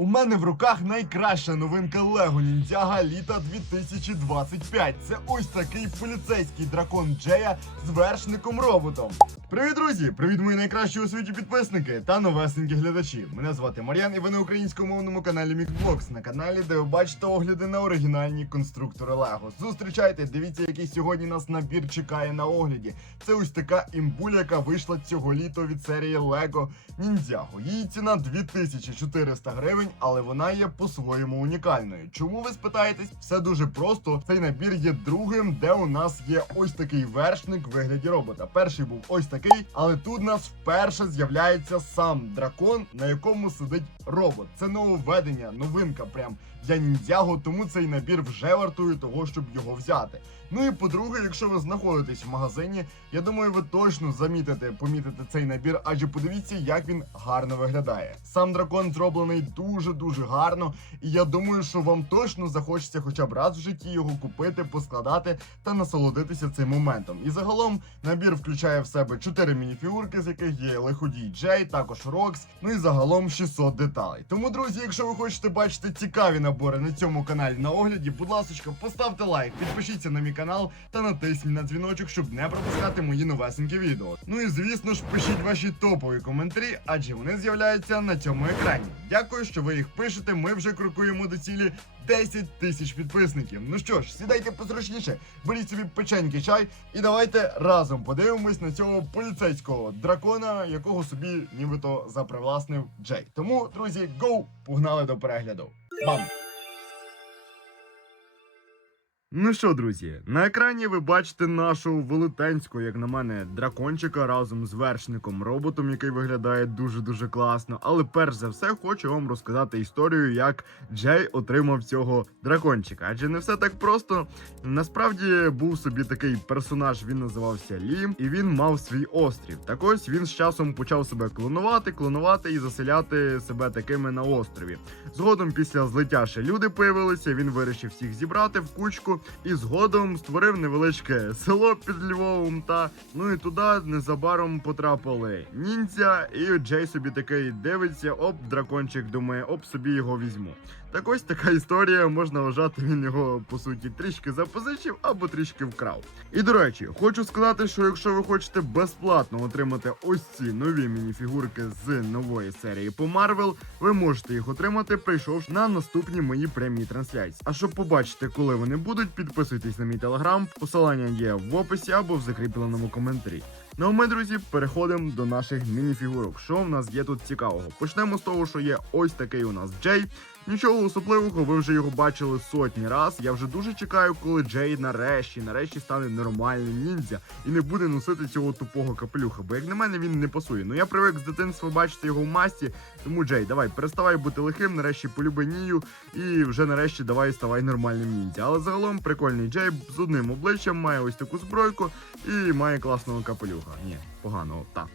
У мене в руках найкраща новинка Лего Ніндзяга літа 2025. Це ось такий поліцейський дракон Джея з вершником роботом. Привіт, друзі! Привіт, мої найкращі у світі підписники та новесенькі глядачі. Мене звати Мар'ян, і ви на українськомовному каналі Мікблокс, на каналі, де ви бачите огляди на оригінальні конструктори Лего. Зустрічайте, дивіться, який сьогодні нас набір чекає на огляді. Це ось така імбуля, яка вийшла цього літа від серії Lego Ніндзяго. Її ціна 2400 гривень, але вона є по-своєму унікальною. Чому ви спитаєтесь? Все дуже просто. Цей набір є другим, де у нас є ось такий вершник в вигляді робота. Перший був ось такий, але тут у нас вперше з'являється сам дракон, на якому сидить робот. Це нововведення, новинка прям для ніндзяго, тому цей набір вже вартує того, щоб його взяти. Ну і по-друге, якщо ви знаходитесь в магазині, я думаю, ви точно замітите, помітите цей набір, адже подивіться, як він гарно виглядає. Сам дракон зроблений дуже дуже гарно, і я думаю, що вам точно захочеться хоча б раз в житті його купити, поскладати та насолодитися цим моментом. І загалом набір включає в себе 4 мініфігурки, з яких є лиходій Джей, також Рокс, ну і загалом 600 деталей. Тому, друзі, якщо ви хочете бачити цікаві набори на цьому каналі на огляді, будь ласка, поставте лайк, підпишіться на мій канал та натисніть на дзвіночок, щоб не пропускати мої новесенькі відео. Ну і звісно ж, пишіть ваші топові коментарі, адже вони з'являються на цьому екрані. Дякую, що ви їх пишете. Ми вже крокуємо до цілі 10 тисяч підписників. Ну що ж, сідайте позручніше, беріть собі печеньки чай і давайте разом подивимось на цього поліцейського дракона, якого собі нібито запривласнив Джей. Тому, друзі, гоу! Погнали до перегляду. Бам! Ну що, друзі, на екрані ви бачите нашого велетенського, як на мене, дракончика разом з вершником роботом, який виглядає дуже-дуже класно. Але перш за все хочу вам розказати історію, як Джей отримав цього дракончика. Адже не все так просто. Насправді був собі такий персонаж, він називався Лім, і він мав свій острів. Так ось він з часом почав себе клонувати, клонувати і заселяти себе такими на острові. Згодом, після злиття ще люди появилися, він вирішив всіх зібрати в кучку і згодом створив невеличке село під Львовом. Та ну і туди незабаром потрапили ніндзя, і Джей собі такий дивиться, оп, дракончик думає, оп, собі його візьму. Так ось така історія, можна вважати, він його по суті трішки запозичив або трішки вкрав. І до речі, хочу сказати, що якщо ви хочете безплатно отримати ось ці нові мініфігурки з нової серії по Марвел, ви можете їх отримати, прийшовши на наступні мої прямі трансляції. А щоб побачити, коли вони будуть, підписуйтесь на мій телеграм, посилання є в описі або в закріпленому коментарі. Ну а ми, друзі, переходимо до наших мініфігурок. Що в нас є тут цікавого? Почнемо з того, що є ось такий у нас Джей. Нічого особливого, ви вже його бачили сотні раз. Я вже дуже чекаю, коли Джей нарешті, нарешті стане нормальним ніндзя і не буде носити цього тупого капелюха. Бо як на мене він не пасує. Ну я привик з дитинства бачити його в масті. Тому Джей, давай, переставай бути лихим, нарешті полюби Нію, і вже нарешті давай ставай нормальним ніндзя. Але загалом прикольний Джей з одним обличчям має ось таку збройку і має класного капелюха. Ні, поганого, так.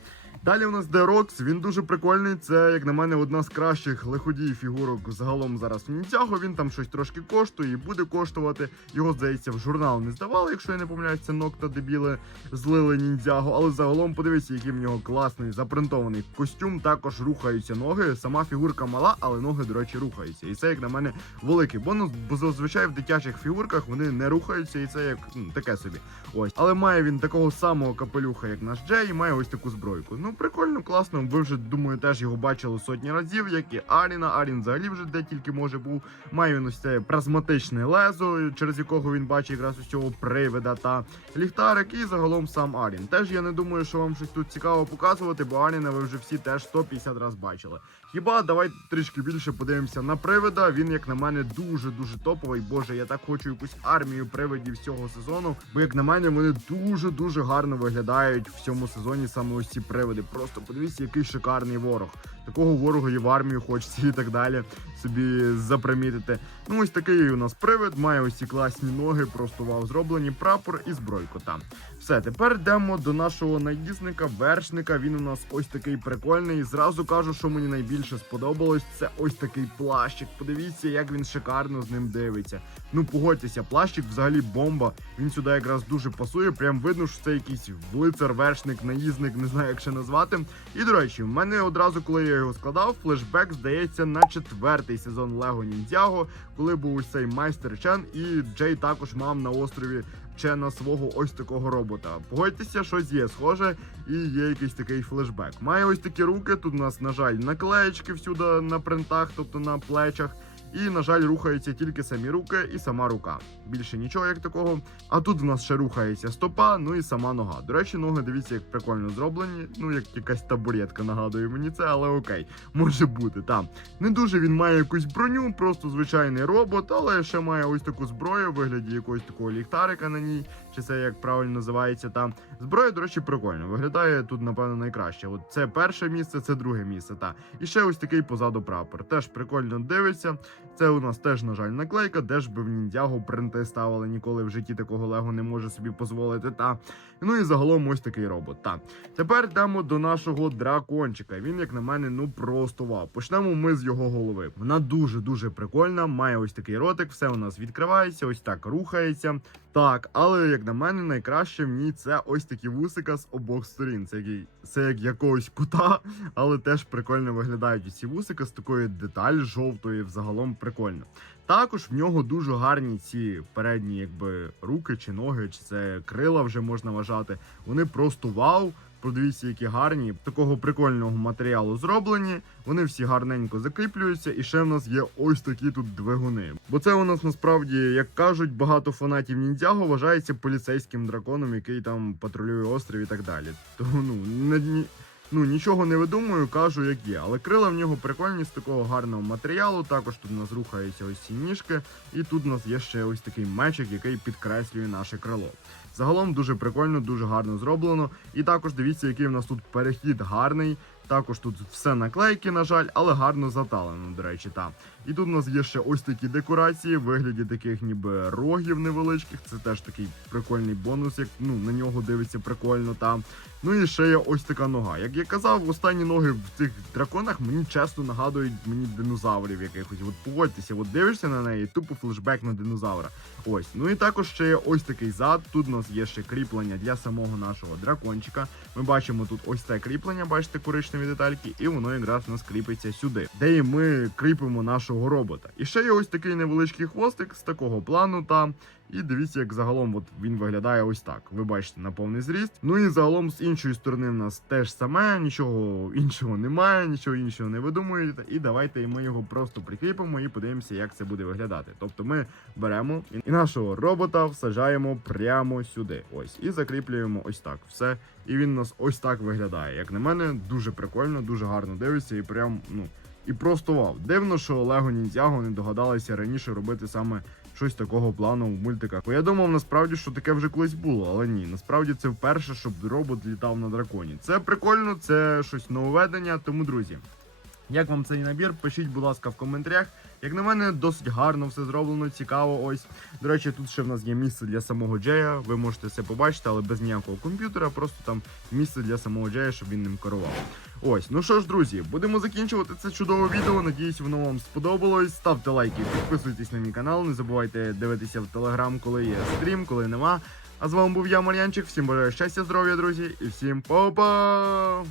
Далі у нас де Рокс, він дуже прикольний. Це, як на мене, одна з кращих лиходій фігурок загалом зараз в Ніндзяго. Він там щось трошки коштує і буде коштувати. Його, здається, в журнал не здавали, якщо я не помиляюсь, це Нокта дебіли злили ніндзяго. Але загалом подивіться, який в нього класний запринтований костюм. Також рухаються ноги. Сама фігурка мала, але ноги, до речі, рухаються. І це, як на мене, великий бонус, бо зазвичай в дитячих фігурках вони не рухаються, і це як ну, таке собі. Ось, але має він такого самого капелюха, як наш Джей, і має ось таку збройку. Ну, прикольно, класно. Ви вже думаю, теж його бачили сотні разів, як і Аріна. Арін взагалі вже де тільки може був. Має він ось це призматичне лезо, через якого він бачить якраз ось цього привида та ліхтарик, і загалом сам Арін. Теж я не думаю, що вам щось тут цікаво показувати, бо Аріна ви вже всі теж 150 разів бачили. Хіба давай трішки більше подивимося на привида. Він, як на мене, дуже дуже топовий. Боже, я так хочу якусь армію привидів цього сезону. Бо, як на мене, вони дуже дуже гарно виглядають в цьому сезоні. Саме ось ці привиди. Просто подивіться, який шикарний ворог. Такого ворога і в армію хочеться і так далі. Собі запримітити. Ну, ось такий у нас привид, має ось ці класні ноги, просто вау зроблені, прапор і збройку там. Все, тепер йдемо до нашого наїзника, вершника. Він у нас ось такий прикольний. Зразу кажу, що мені найбільше сподобалось. Це ось такий плащик. Подивіться, як він шикарно з ним дивиться. Ну погодьтеся, плащик взагалі бомба. Він сюди якраз дуже пасує. Прям видно, що це якийсь лицар, вершник, наїзник, не знаю, як ще назвати. І до речі, в мене одразу, коли я його складав, флешбек здається на четвертий сезон Лего Ніндзяго, коли був ось цей майстер Чен, і Джей також мав на острові Чена свого ось такого робота. Погодьтеся, щось є схоже, і є якийсь такий флешбек. Має ось такі руки. Тут у нас, на жаль, наклеєчки всюди на принтах, тобто на плечах. І, на жаль, рухаються тільки самі руки і сама рука. Більше нічого як такого. А тут в нас ще рухається стопа, ну і сама нога. До речі, ноги дивіться, як прикольно зроблені. Ну, як якась табуретка нагадує мені це, але окей, може бути. Там не дуже він має якусь броню, просто звичайний робот, але ще має ось таку зброю, в вигляді якогось такого ліхтарика на ній, чи це як правильно називається там. Зброя, до речі, прикольно. Виглядає тут, напевно, найкраще. От це перше місце, це друге місце. Та і ще ось такий позаду прапор. Теж прикольно дивиться. Це у нас теж, на жаль, наклейка, де ж би в ніндзягу принти ставили ніколи в житті такого Лего не може собі дозволити. Та ну і загалом ось такий робот. Та тепер йдемо до нашого дракончика. Він, як на мене, ну просто вау. Почнемо ми з його голови. Вона дуже дуже прикольна. Має ось такий ротик, все у нас відкривається, ось так рухається. Так, але як на мене, найкраще в ній це ось такі вусика з обох сторін. Це як, це як якогось кута, але теж прикольно виглядають ці вусика з такою деталь жовтої, взагалом прикольно. Також в нього дуже гарні ці передні, якби руки чи ноги, чи це крила вже можна вважати. Вони просто вау. Подивіться, які гарні, такого прикольного матеріалу зроблені. Вони всі гарненько закріплюються, і ще в нас є ось такі тут двигуни. Бо це у нас насправді, як кажуть, багато фанатів ніндзяго вважається поліцейським драконом, який там патрулює острів і так далі. Тому ну не ну нічого не видумую, кажу, як є. Але крила в нього прикольні з такого гарного матеріалу. Також тут у нас рухаються ось ці ніжки, і тут у нас є ще ось такий мечик, який підкреслює наше крило. Загалом дуже прикольно, дуже гарно зроблено. І також дивіться, який в нас тут перехід гарний. Також тут все наклейки, на жаль, але гарно заталено, до речі, там. І тут у нас є ще ось такі декорації в вигляді таких ніби рогів невеличких. Це теж такий прикольний бонус, як ну на нього дивиться прикольно там. Ну і ще є ось така нога. Як я казав, останні ноги в цих драконах мені часто нагадують мені динозаврів якихось. От погодьтеся, от дивишся на неї, тупо флешбек на динозавра. Ось. Ну і також ще є ось такий зад. Тут у нас є ще кріплення для самого нашого дракончика. Ми бачимо тут ось це кріплення, бачите, коричневі детальки, і воно якраз у нас кріпиться сюди, де і ми кріпимо нашого робота. І ще є ось такий невеличкий хвостик з такого плану там. І дивіться, як загалом от він виглядає ось так. Ви бачите на повний зріст. Ну і загалом з іншої сторони в нас теж саме, нічого іншого немає, нічого іншого не видумуєте. І давайте ми його просто прикріпимо і подивимося, як це буде виглядати. Тобто ми беремо і нашого робота всаджаємо прямо сюди. Ось і закріплюємо ось так. Все. І він у нас ось так виглядає. Як на мене, дуже прикольно, дуже гарно дивиться і прям ну. І просто вау. Дивно, що Лего Ніндзяго не догадалися раніше робити саме щось такого плану в мультиках. Бо я думав насправді, що таке вже колись було, але ні, насправді це вперше, щоб робот літав на драконі. Це прикольно, це щось нововведення. Тому, друзі, як вам цей набір? Пишіть, будь ласка, в коментарях. Як на мене, досить гарно все зроблено, цікаво. Ось. До речі, тут ще в нас є місце для самого Джея. Ви можете це побачити, але без ніякого комп'ютера, просто там місце для самого Джея, щоб він ним керував. Ось, ну що ж, друзі, будемо закінчувати це чудове відео. Надіюсь, воно вам сподобалось. Ставте лайки, підписуйтесь на мій канал. Не забувайте дивитися в телеграм, коли є стрім, коли нема. А з вами був я, Мар'янчик. Всім бажаю щастя, здоров'я, друзі, і всім па-па!